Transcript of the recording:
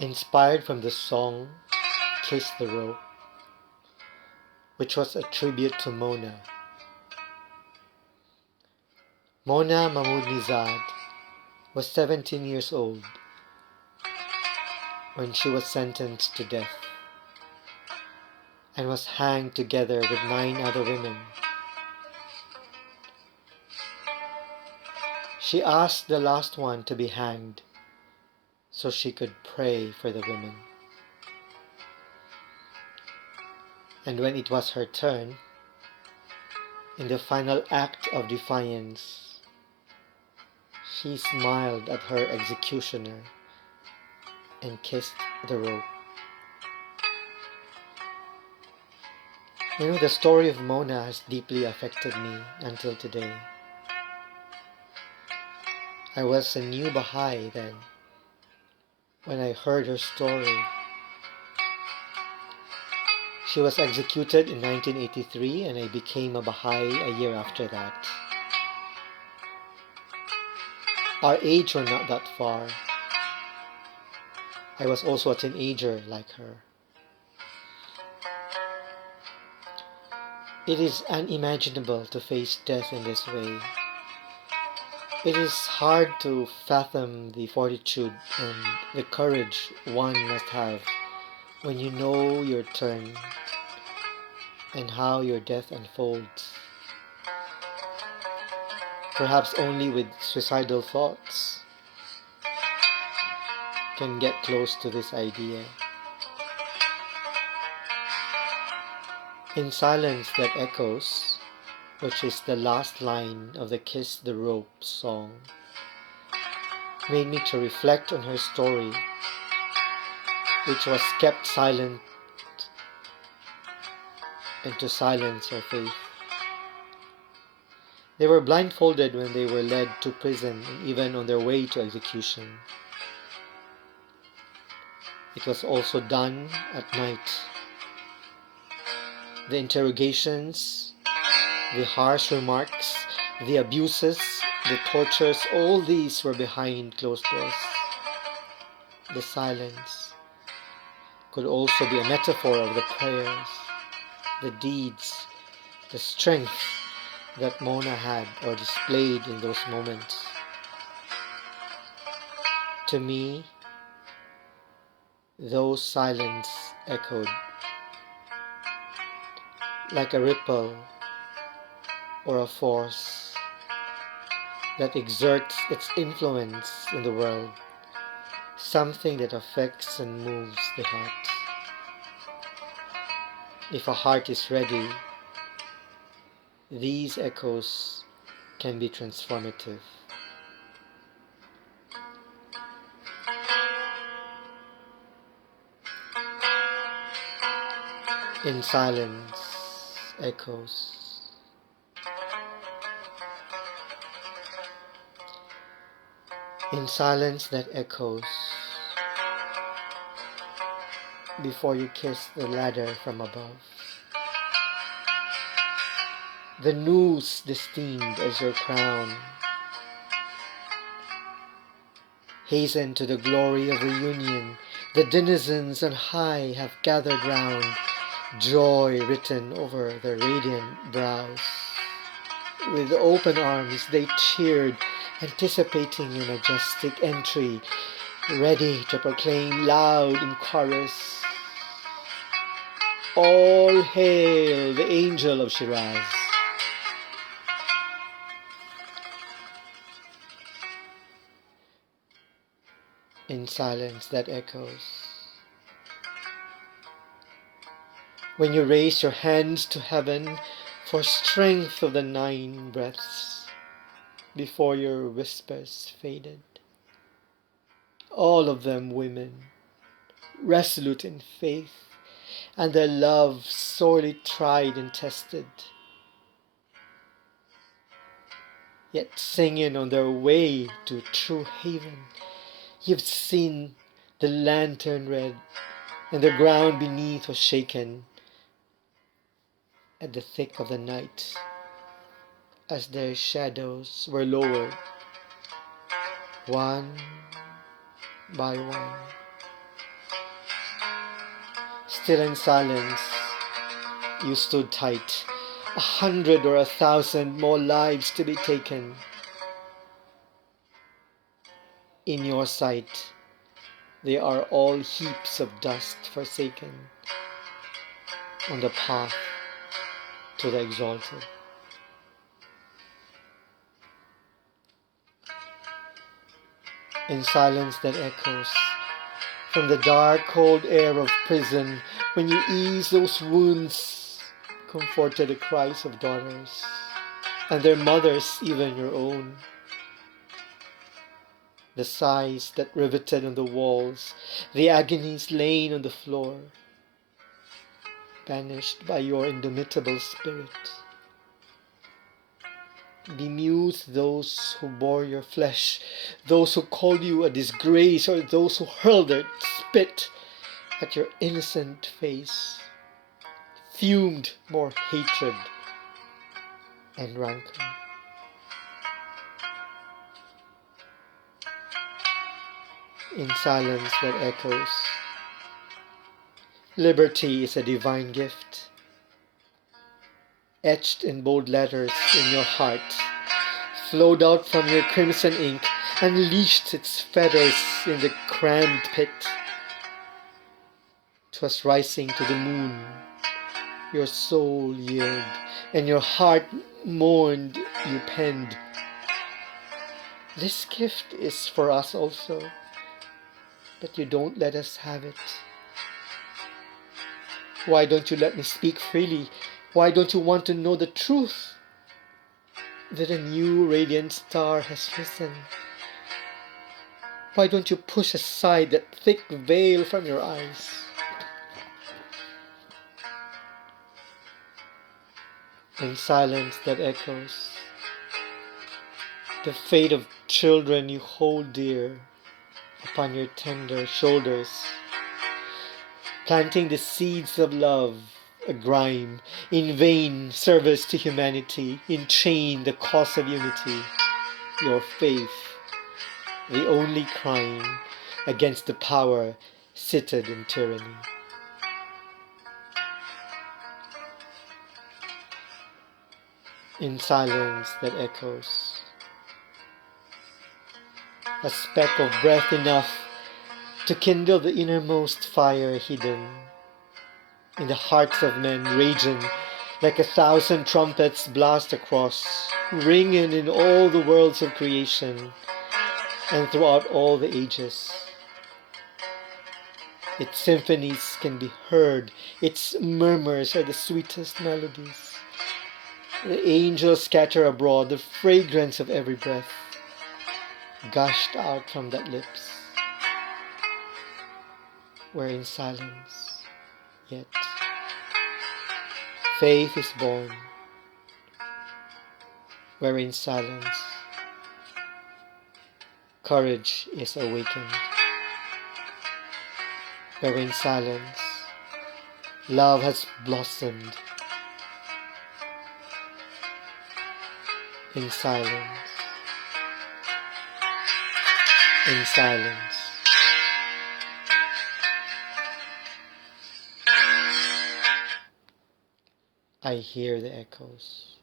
inspired from the song Kiss the Rope, which was a tribute to Mona. Mona Mahmoudnizad was 17 years old when she was sentenced to death and was hanged together with 9 other women. She asked the last one to be hanged so she could pray for the women. And when it was her turn, in the final act of defiance, she smiled at her executioner and kissed the rope. You know, the story of Mona has deeply affected me until today. I was a new Baha'i then when I heard her story. She was executed in 1983 and I became a Baha'i a year after that. Our age were not that far. I was also a teenager like her. It is unimaginable to face death in this way. It is hard to fathom the fortitude and the courage one must have when you know your turn and how your death unfolds. Perhaps only with suicidal thoughts can get close to this idea. In silence that echoes, which is the last line of the Kiss the Rope song, made me to reflect on her story, which was kept silent, and to silence her faith. They were blindfolded when they were led to prison and even on their way to execution. It was also done at night. The interrogations, the harsh remarks, the abuses, the tortures, all these were behind closed doors. The silence could also be a metaphor of the prayers, the deeds, the strength that Mona had or displayed in those moments. To me, those silence echoed like a ripple or a force that exerts its influence in the world, something that affects and moves the heart. If a heart is ready, these echoes can be transformative. In silence echoes. In silence that echoes before you kiss the ladder from above. The noose destined as your crown. Hasten to the glory of reunion. The denizens on high have gathered round, joy written over their radiant brows. With open arms they cheered, anticipating your majestic entry, ready to proclaim loud in chorus, "All hail the angel of Shiraz." In silence that echoes. When you raise your hands to heaven for strength of the 9 breaths, before your whispers faded. All of them women, resolute in faith, and their love sorely tried and tested, yet singin on their way to true haven. You've seen the lantern red, and the ground beneath was shaken at the thick of the night, as their shadows were lowered, one by one. still in silence, you stood tight. 100 or 1,000 more lives to be taken. In your sight, they are all heaps of dust forsaken on the path to the exalted. In silence that echoes from the dark cold air of prison, when you ease those wounds, comforted the cries of daughters and their mothers, even your own. The sighs that riveted on the walls, the agonies lain on the floor, banished by your indomitable spirit. Bemused those who bore your flesh, those who called you a disgrace, or those who hurled their spit at your innocent face, fumed more hatred and rancor. In silence that echoes, liberty is a divine gift, etched in bold letters in your heart, flowed out from your crimson ink, unleashed its feathers in the crammed pit. 'Twas rising to the moon, your soul yearned, and your heart mourned, you penned. This gift is for us also, but you don't let us have it. Why don't you let me speak freely? Why don't you want to know the truth? That a new radiant star has risen. Why don't you push aside that thick veil from your eyes? In silence that echoes, the fate of children you hold dear upon your tender shoulders, planting the seeds of love, a grime, in vain service to humanity, in chain the cause of unity, your faith, the only crime against the power seated in tyranny. In silence that echoes, a speck of breath enough to kindle the innermost fire hidden in the hearts of men, raging like 1,000 trumpets blast across, ringing in all the worlds of creation and throughout all the ages. Its symphonies can be heard, its murmurs are the sweetest melodies. The angels scatter abroad the fragrance of every breath, gushed out from that lips, where in silence, yet faith is born, where in silence, courage is awakened, where in silence, love has blossomed. In silence, in silence, I hear the echoes.